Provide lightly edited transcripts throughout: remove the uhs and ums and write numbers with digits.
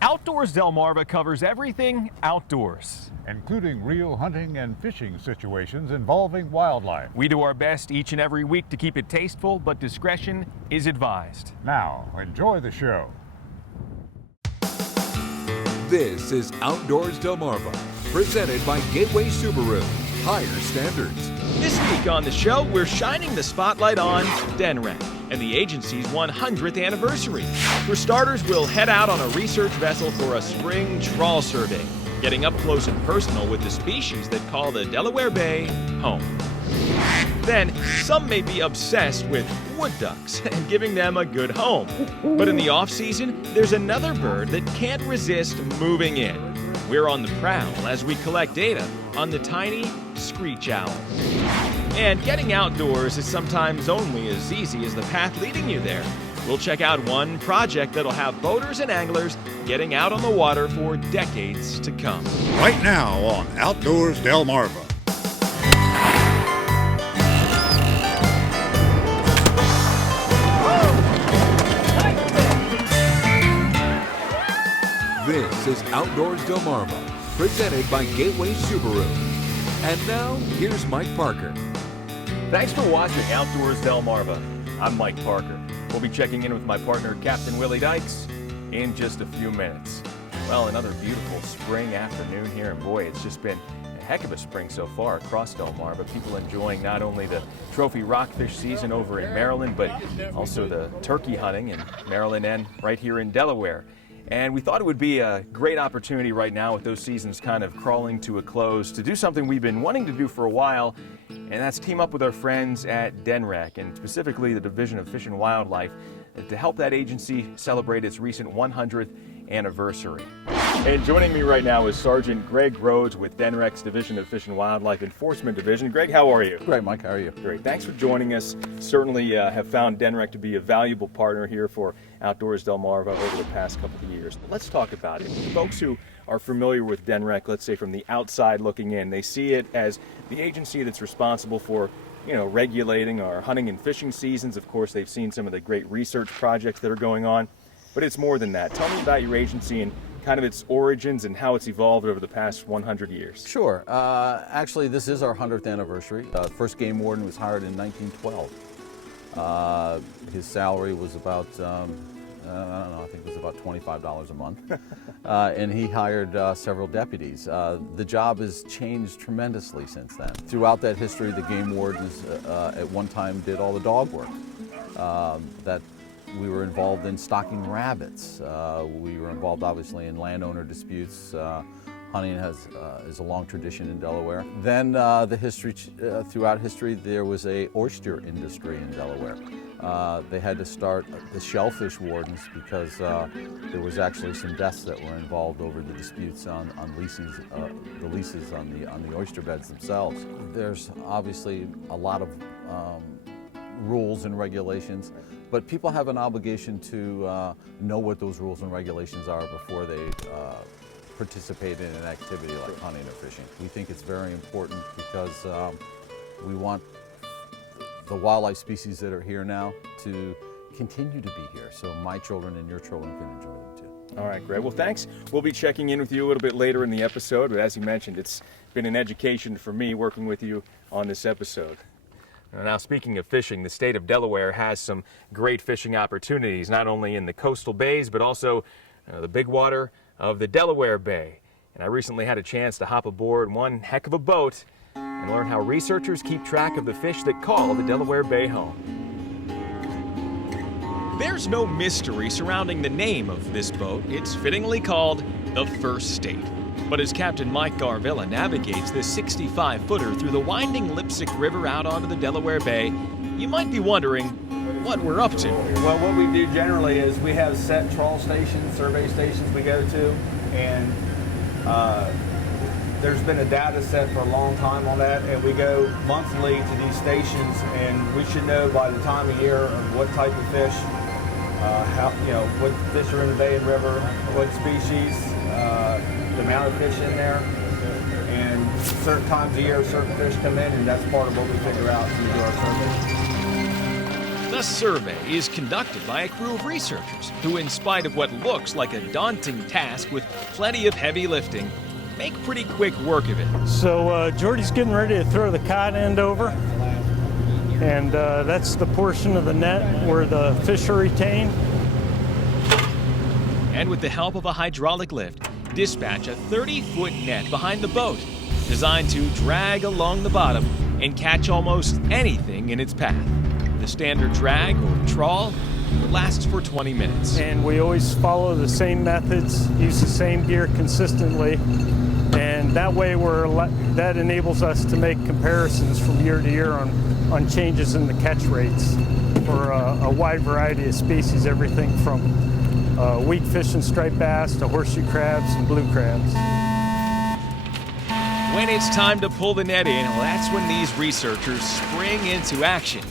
Outdoors Delmarva covers everything outdoors, including real hunting and fishing situations involving wildlife. We do our best each and every week to keep it tasteful, but discretion is advised. Now, enjoy the show. This is Outdoors Delmarva, presented by Gateway Subaru. Higher standards. This week on the show, we're shining the spotlight on Denrec and the agency's 100th anniversary. For starters, we'll head out on a research vessel for a spring trawl survey, getting up close and personal with the species that call the Delaware Bay home. Then, some may be obsessed with wood ducks and giving them a good home. But in the off-season, there's another bird that can't resist moving in. We're on the prowl as we collect data on the tiny screech owl. And getting outdoors is sometimes only as easy as the path leading you there. We'll check out one project that'll have boaters and anglers getting out on the water for decades to come. Right now on Outdoors Delmarva. This is Outdoors Delmarva, presented by Gateway Subaru. And now, here's Mike Parker. Thanks for watching Outdoors Delmarva. I'm Mike Parker. We'll be checking in with my partner, Captain Willie Dykes, in just a few minutes. Well, another beautiful spring afternoon here, and boy, it's just been a heck of a spring so far across Delmarva. People enjoying not only the trophy rockfish season over in Maryland, but also the turkey hunting in Maryland and right here in Delaware. And we thought it would be a great opportunity right now with those seasons kind of crawling to a close to do something we've been wanting to do for a while, and that's team up with our friends at Denrec, and specifically the Division of Fish and Wildlife, to help that agency celebrate its recent 100th anniversary. And joining me right now is Sergeant Greg Rhodes with Denrec's Division of Fish and Wildlife Enforcement Division. Greg, how are you? Great, Mike. How are you? Great. Thanks for joining us. Certainly have found Denrec to be a valuable partner here for Outdoors Delmarva over the past couple of years. But let's talk about it. Folks who are familiar with Denrec, let's say from the outside looking in, they see it as the agency that's responsible for regulating our hunting and fishing seasons. Of course, they've seen some of the great research projects that are going on, but it's more than that. Tell me about your agency and kind of its origins and how it's evolved over the past 100 years. Sure. Actually, this is our 100th anniversary. The first game warden was hired in 1912. His salary was about, I think it was about $25 a month. And he hired several deputies. The job has changed tremendously since then. Throughout that history, the game wardens at one time did all the dog work. That we were involved in stocking rabbits. We were involved, obviously, in landowner disputes. Hunting is a long tradition in Delaware. Then throughout history, there was a oyster industry in Delaware. They had to start the shellfish wardens because there was actually some deaths that were involved over the disputes on leases, the leases on the oyster beds themselves. There's obviously a lot of rules and regulations, but people have an obligation to know what those rules and regulations are before they participate in an activity like hunting or fishing. We think it's very important because we want the wildlife species that are here now to continue to be here, so my children and your children can enjoy them too. All right, Greg. Well, thanks. We'll be checking in with you a little bit later in the episode, but as you mentioned, it's been an education for me working with you on this episode. Now, speaking of fishing, the state of Delaware has some great fishing opportunities, not only in the coastal bays, but also the big water of the Delaware Bay. And I recently had a chance to hop aboard one heck of a boat and learn how researchers keep track of the fish that call the Delaware Bay home. There's no mystery surrounding the name of this boat. It's fittingly called the First State. But as Captain Mike Garvilla navigates this 65-footer through the winding Lipsick River out onto the Delaware Bay, you might be wondering what we're up to. Well, what we do generally is we have set trawl stations, survey stations we go to, and there's been a data set for a long time on that, and we go monthly to these stations, and we should know by the time of year of what type of fish, what fish are in the bay and river, what species, the amount of fish in there, and certain times of year certain fish come in, and that's part of what we figure out when we do our survey. The survey is conducted by a crew of researchers who, in spite of what looks like a daunting task with plenty of heavy lifting, make pretty quick work of it. So Jordy's getting ready to throw the cod end over, and that's the portion of the net where the fish are retained. And with the help of a hydraulic lift, dispatch a 30-foot net behind the boat, designed to drag along the bottom and catch almost anything in its path. The standard drag or trawl lasts for 20 minutes. And we always follow the same methods, use the same gear consistently, and that way that enables us to make comparisons from year to year on changes in the catch rates for a wide variety of species, everything from weak fish and striped bass to horseshoe crabs and blue crabs. When it's time to pull the net in, well, that's when these researchers spring into action.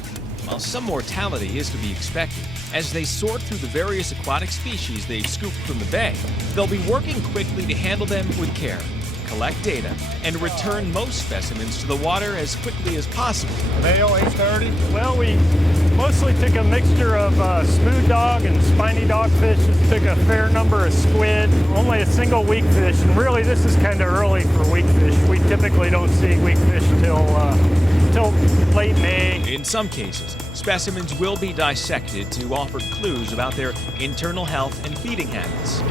While some mortality is to be expected, as they sort through the various aquatic species they've scooped from the bay, they'll be working quickly to handle them with care, collect data, and return most specimens to the water as quickly as possible. Male 830. Well, we mostly took a mixture of smooth dog and spiny dogfish. Took a fair number of squid, only a single weak fish, and really this is kind of early for weak fish. We typically don't see weak fish till late May. In some cases, specimens will be dissected to offer clues about their internal health and feeding habits.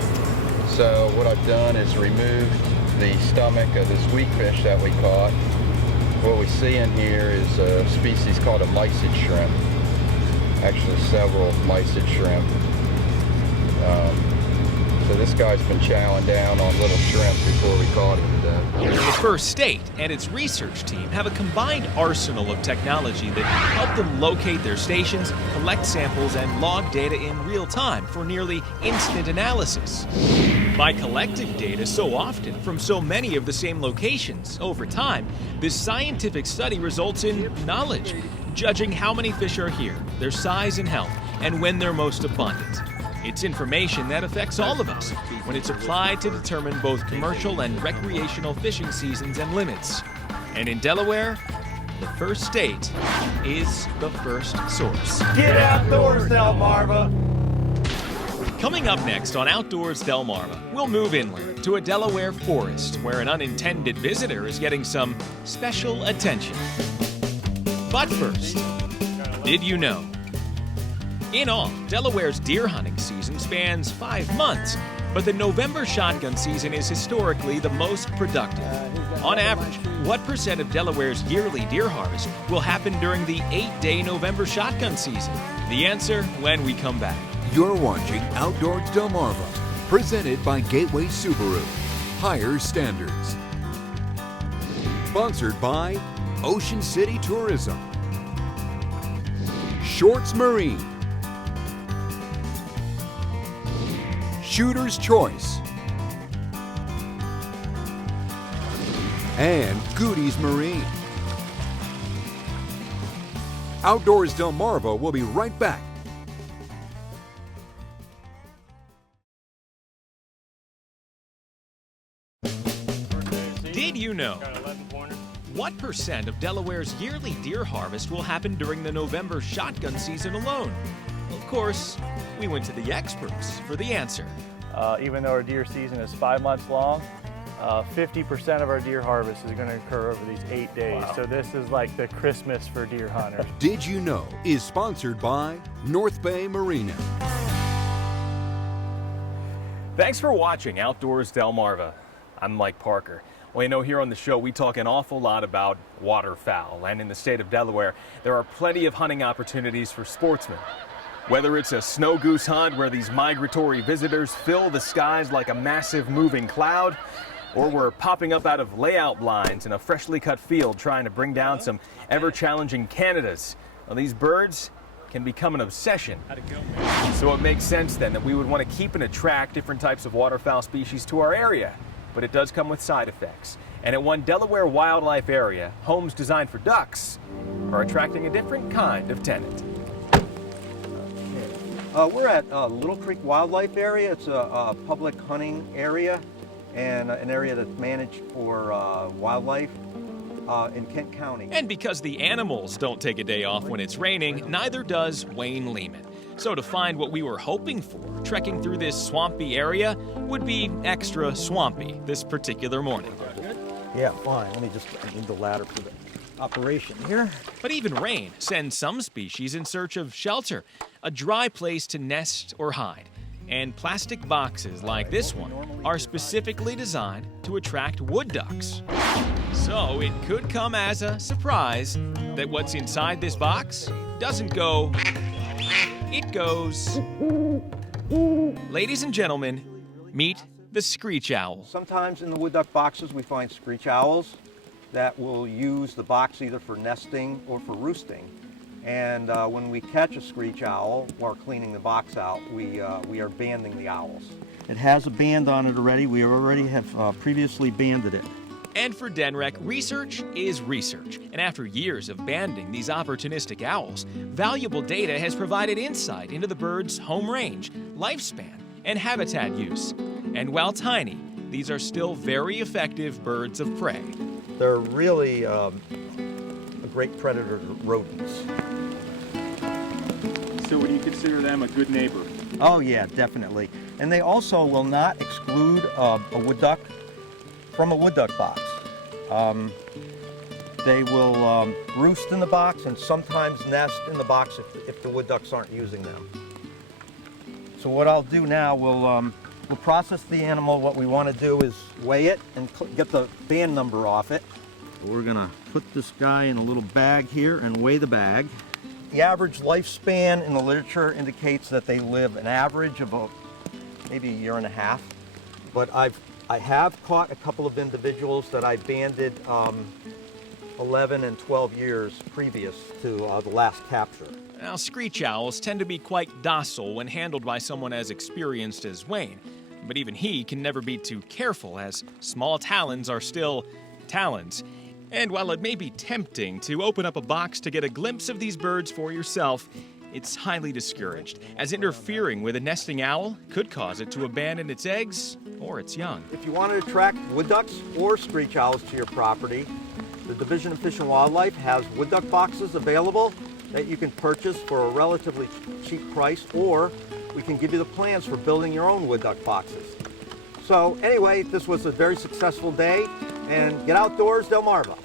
So what I've done is removed the stomach of this weak fish that we caught. What we see in here is a species called a mysid shrimp. Actually several mysid shrimp. So this guy's been chowing down on little shrimp before we caught him today. The First State and its research team have a combined arsenal of technology that help them locate their stations, collect samples, and log data in real time for nearly instant analysis. By collecting data so often from so many of the same locations over time, this scientific study results in knowledge, judging how many fish are here, their size and health, and when they're most abundant. It's information that affects all of us when it's applied to determine both commercial and recreational fishing seasons and limits. And in Delaware, the First State is the first source. Get outdoors, Delmarva! Coming up next on Outdoors Delmarva, we'll move inland to a Delaware forest where an unintended visitor is getting some special attention. But first, did you know? In all, Delaware's deer hunting season spans 5 months, but the November shotgun season is historically the most productive. On average, what percent of Delaware's yearly deer harvest will happen during the 8-day November shotgun season? The answer when we come back. You're watching Outdoors Delmarva, presented by Gateway Subaru. Higher standards. Sponsored by Ocean City Tourism, Shorts Marine, Shooter's Choice, and Goody's Marine. Outdoors Delmarva will be right back. Did you know? What percent of Delaware's yearly deer harvest will happen during the November shotgun season alone? Of course, we went to the experts for the answer. Even though our deer season is 5 months long, 50% of our deer harvest is going to occur over these 8 days. Wow. So this is like the Christmas for deer hunters. Did You Know is sponsored by North Bay Marina. Thanks for watching Outdoors Delmarva. I'm Mike Parker. Well, you know, here on the show, we talk an awful lot about waterfowl, and in the state of Delaware, there are plenty of hunting opportunities for sportsmen. Whether it's a snow goose hunt where these migratory visitors fill the skies like a massive moving cloud, or we're popping up out of layout blinds in a freshly cut field trying to bring down some ever-challenging Canadas, well, these birds can become an obsession. So it makes sense then that we would want to keep and attract different types of waterfowl species to our area. But it does come with side effects. And at one Delaware wildlife area, homes designed for ducks are attracting a different kind of tenant. We're at Little Creek Wildlife Area. It's a public hunting area and an area that's managed for wildlife. in Kent County. And because the animals don't take a day off when it's raining, neither does Wayne Lehman. So to find what we were hoping for, trekking through this swampy area would be extra swampy this particular morning. Yeah, fine. Let me just need the ladder for the operation here. But even rain sends some species in search of shelter, a dry place to nest or hide. And plastic boxes like this one are specifically designed to attract wood ducks. So it could come as a surprise that what's inside this box doesn't go, it goes. Ladies and gentlemen, meet the screech owl. Sometimes in the wood duck boxes we find screech owls that will use the box either for nesting or for roosting. And when we catch a screech owl while cleaning the box out, we are banding the owls. It has a band on it already. We already have previously banded it. And for DENREC, research is research. And after years of banding these opportunistic owls, valuable data has provided insight into the bird's home range, lifespan, and habitat use. And while tiny, these are still very effective birds of prey. They're really a great predator to rodents. So would you consider them a good neighbor? Oh yeah, definitely. And they also will not exclude a wood duck from a wood duck box. They will roost in the box and sometimes nest in the box if the wood ducks aren't using them. So what I'll do now, we'll process the animal. What we want to do is weigh it and get the band number off it. We're gonna put this guy in a little bag here and weigh the bag. The average lifespan in the literature indicates that they live an average of maybe a year and a half. But I have caught a couple of individuals that I banded 11 and 12 years previous to the last capture. Now, screech owls tend to be quite docile when handled by someone as experienced as Wayne. But even he can never be too careful, as small talons are still talons. And while it may be tempting to open up a box to get a glimpse of these birds for yourself, it's highly discouraged, as interfering with a nesting owl could cause it to abandon its eggs or its young. If you want to attract wood ducks or screech owls to your property, the Division of Fish and Wildlife has wood duck boxes available that you can purchase for a relatively cheap price, or we can give you the plans for building your own wood duck boxes. So anyway, this was a very successful day, and get outdoors, Delmarva.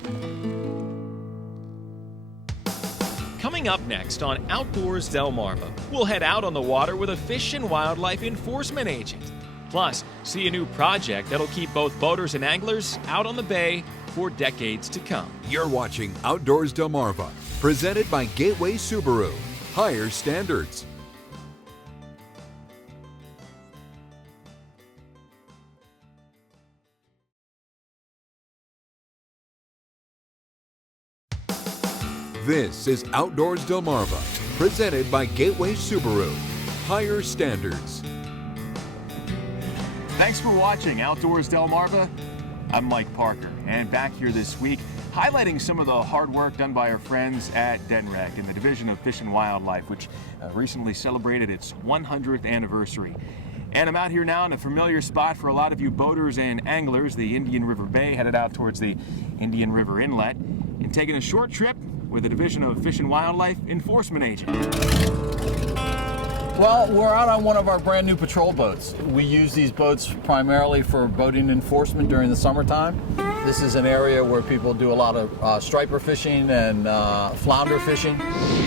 Coming up next on Outdoors Delmarva, we'll head out on the water with a fish and wildlife enforcement agent. Plus, see a new project that'll keep both boaters and anglers out on the bay for decades to come. You're watching Outdoors Delmarva, presented by Gateway Subaru. Higher standards. This is Outdoors Delmarva, presented by Gateway Subaru. Higher standards. Thanks for watching Outdoors Delmarva. I'm Mike Parker, and back here this week, highlighting some of the hard work done by our friends at DENREC in the Division of Fish and Wildlife, which recently celebrated its 100th anniversary. And I'm out here now in a familiar spot for a lot of you boaters and anglers, the Indian River Bay, headed out towards the Indian River Inlet, and taking a short trip with the Division of Fish and Wildlife enforcement agent. Well, we're out on one of our brand new patrol boats. We use these boats primarily for boating enforcement during the summertime. This is an area where people do a lot of striper fishing and flounder fishing.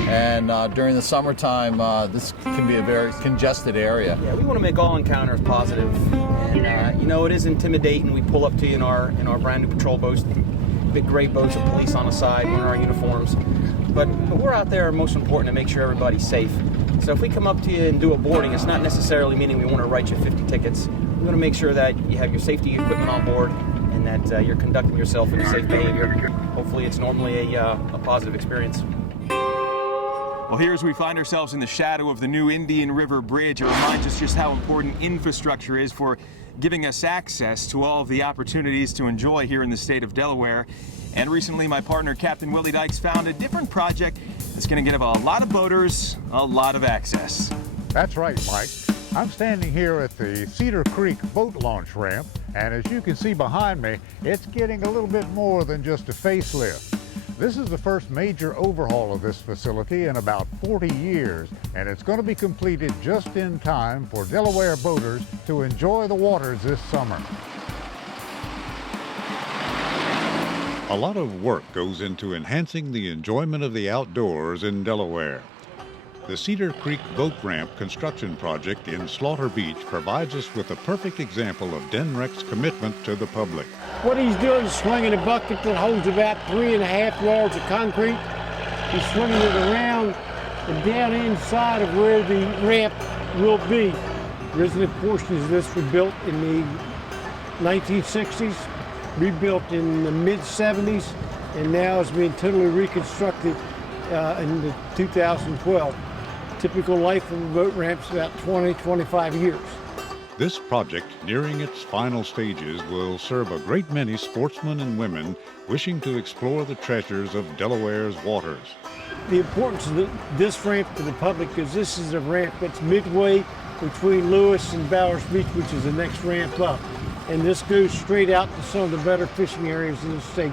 And during the summertime, this can be a very congested area. Yeah, we want to make all encounters positive. And you know, it is intimidating. We pull up to you in our brand new patrol boats, big gray boats with police on the side, wearing our uniforms. But we're out there most important to make sure everybody's safe. So if we come up to you and do a boarding, it's not necessarily meaning we want to write you 50 tickets. We want to make sure that you have your safety equipment on board and that you're conducting yourself in a safe behavior. Hopefully it's normally a positive experience. Well, here as we find ourselves in the shadow of the new Indian River Bridge, it reminds us just how important infrastructure is for giving us access to all of the opportunities to enjoy here in the state of Delaware. And recently, my partner, Captain Willie Dykes, found a different project that's going to give a lot of boaters a lot of access. That's right, Mike. I'm standing here at the Cedar Creek boat launch ramp And as you can see behind me, it's getting a little bit more than just a facelift. This is the first major overhaul of this facility in about 40 years, and it's going to be completed just in time for Delaware boaters to enjoy the waters this summer. A lot of work goes into enhancing the enjoyment of the outdoors in Delaware. The Cedar Creek Boat Ramp construction project in Slaughter Beach provides us with a perfect example of DENREC's commitment to the public. What he's doing is swinging a bucket that holds about 3.5 yards of concrete. He's swinging it around and down inside of where the ramp will be. Resident portions of this were built in the 1960s, rebuilt in the mid-70s, and now is being totally reconstructed in 2012. Typical life of a boat ramp is about 20-25 years. This project, nearing its final stages, will serve a great many sportsmen and women wishing to explore the treasures of Delaware's waters. The importance of this ramp to the public is this is a ramp that's midway between Lewis and Bowers Beach, which is the next ramp up. And this goes straight out to some of the better fishing areas in the state.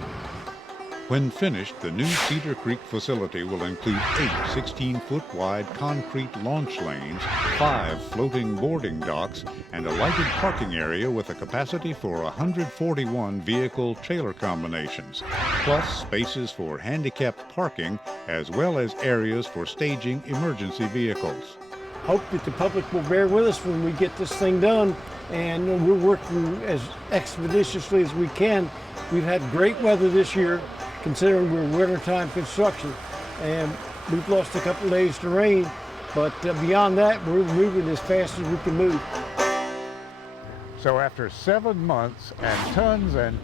When finished, the new Cedar Creek facility will include 8 16-foot wide concrete launch lanes, 5 floating boarding docks, and a lighted parking area with a capacity for 141 vehicle trailer combinations, plus spaces for handicapped parking, as well as areas for staging emergency vehicles. Hope that the public will bear with us when we get this thing done, and we're working as expeditiously as we can. We've had great weather this year, considering we're wintertime construction, and we've lost a couple of days to rain, but beyond that, we're moving as fast as we can move. So after 7 months and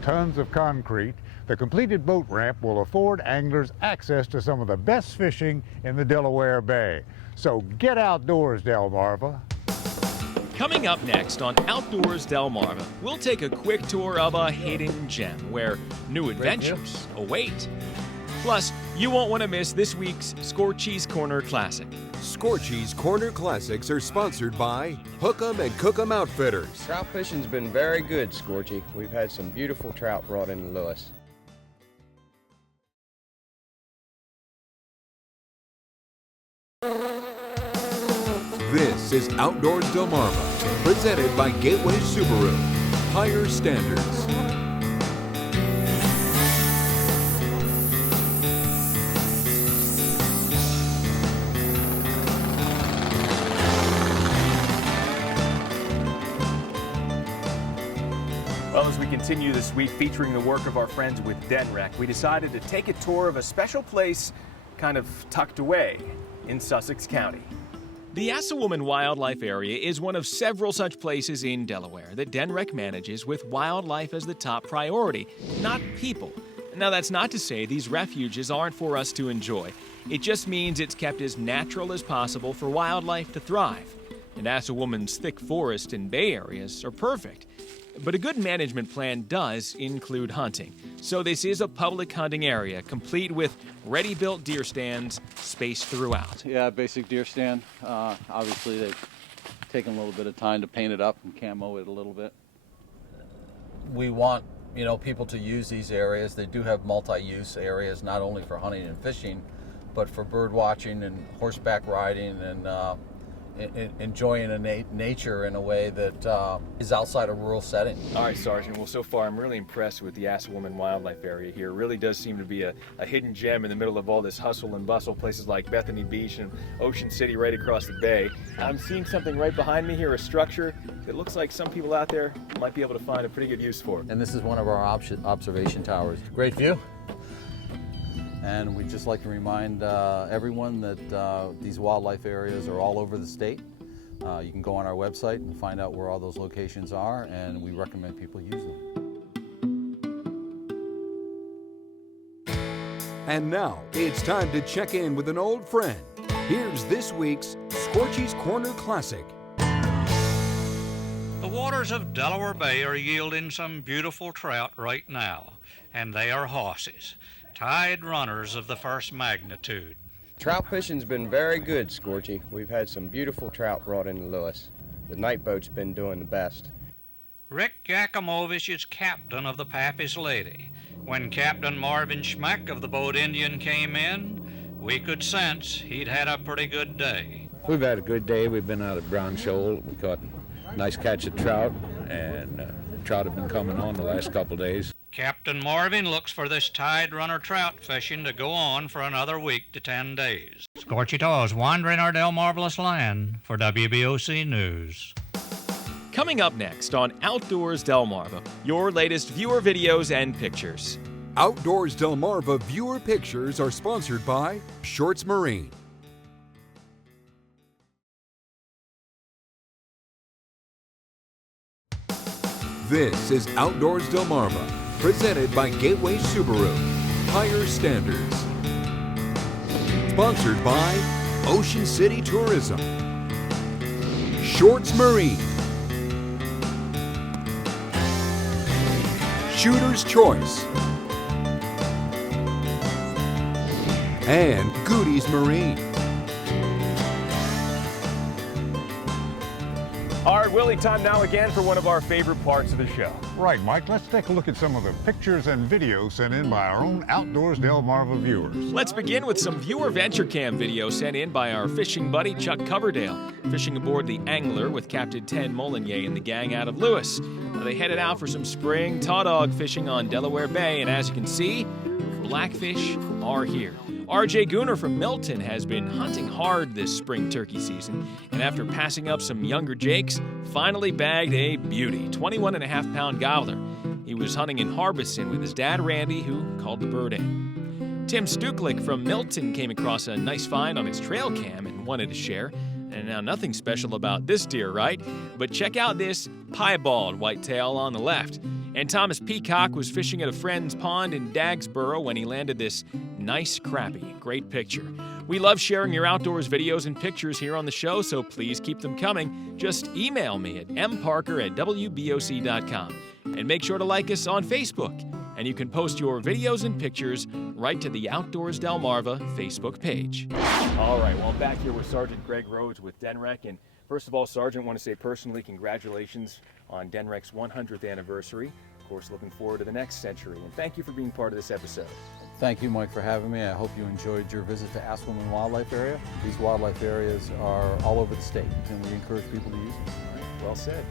tons of concrete, the completed boat ramp will afford anglers access to some of the best fishing in the Delaware Bay. So get outdoors, Delmarva. Coming up next on Outdoors Delmarva, we'll take a quick tour of a hidden gem where new adventures await. Plus, you won't want to miss this week's Scorchy's Corner Classic. Scorchy's Corner Classics are sponsored by Hook 'em and Cook 'em Outfitters. Trout fishing's been very good, Scorchy. We've had some beautiful trout brought into Lewis. This is Outdoors Delmarva, presented by Gateway Subaru. Higher standards. Well, as we continue this week featuring the work of our friends with DENREC, we decided to take a tour of a special place kind of tucked away in Sussex County. The Assawoman Wildlife Area is one of several such places in Delaware that DENREC manages with wildlife as the top priority, not people. Now, that's not to say these refuges aren't for us to enjoy. It just means it's kept as natural as possible for wildlife to thrive. And Assawoman's thick forest and bay areas are perfect. But a good management plan does include hunting. So this is a public hunting area, complete with ready-built deer stands spaced throughout. Yeah, basic deer stand. Obviously, they've taken a little bit of time to paint it up and camo it a little bit. We want, people to use these areas. They do have multi-use areas, not only for hunting and fishing, but for bird watching and horseback riding and enjoying nature in a way that is outside a rural setting. All right, Sergeant. Well, so far I'm really impressed with the Assawoman Wildlife Area here. It really does seem to be a hidden gem in the middle of all this hustle and bustle, places like Bethany Beach and Ocean City right across the bay. I'm seeing something right behind me here, a structure that looks like some people out there might be able to find a pretty good use for. And this is one of our observation towers. Great view. And we'd just like to remind everyone that these wildlife areas are all over the state. You can go on our website and find out where all those locations are, and we recommend people use them. And now it's time to check in with an old friend. Here's this week's Scorchy's Corner Classic. The waters of Delaware Bay are yielding some beautiful trout right now, and they are hosses, tide runners of the first magnitude. Trout fishing's been very good, Scorchy. We've had some beautiful trout brought into Lewis. The night boat's been doing the best. Rick Yakimovich is captain of the Pappy's Lady. When Captain Marvin Schmeck of the Boat Indian came in, we could sense he'd had a pretty good day. We've had a good day. We've been out at Brown Shoal. We caught a nice catch of trout, and trout have been coming on the last couple days. Captain Marvin looks for this tide runner trout fishing to go on for another week to 10 days. Scorchy Taws wandering our Delmarvelous land for WBOC News. Coming up next on Outdoors Delmarva, your latest viewer videos and pictures. Outdoors Delmarva viewer pictures are sponsored by Shorts Marine. This is Outdoors Delmarva, presented by Gateway Subaru, Higher Standards. Sponsored by Ocean City Tourism, Shorts Marine, Shooter's Choice, and Goody's Marine. All right, Willie, time now again for one of our favorite parts of the show. Right, Mike, let's take a look at some of the pictures and videos sent in by our own Outdoors Delmarva viewers. Let's begin with some viewer Venture Cam video sent in by our fishing buddy Chuck Coverdale, fishing aboard the Angler with Captain Ted Molyneux and the gang out of Lewis. They headed out for some spring tautog fishing on Delaware Bay, and as you can see, blackfish are here. RJ Gooner from Milton has been hunting hard this spring turkey season, and after passing up some younger jakes, finally bagged a beauty, 21.5-pound gobbler. He was hunting in Harbison with his dad Randy, who called the bird in. Tim Stuklik from Milton came across a nice find on his trail cam and wanted to share. And now nothing special about this deer, right? But check out this piebald whitetail on the left. And Thomas Peacock was fishing at a friend's pond in Dagsboro when he landed this nice crappie. Great picture. We love sharing your outdoors videos and pictures here on the show, so please keep them coming. Just email me at mparker@wboc.com. And make sure to like us on Facebook. And you can post your videos and pictures right to the Outdoors Delmarva Facebook page. All right, well, I'm back here with Sergeant Greg Rhodes with DENREC. And first of all, Sergeant, I want to say personally congratulations on DENREC's 100th anniversary. Of course, looking forward to the next century. And thank you for being part of this episode. Thank you, Mike, for having me. I hope you enjoyed your visit to Asselman Wildlife Area. These wildlife areas are all over the state, and we encourage people to use them. All right, well said.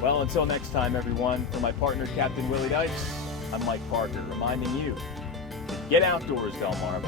Well, until next time, everyone, for my partner, Captain Willie Dykes, I'm Mike Parker, reminding you to get outdoors, Delmarva.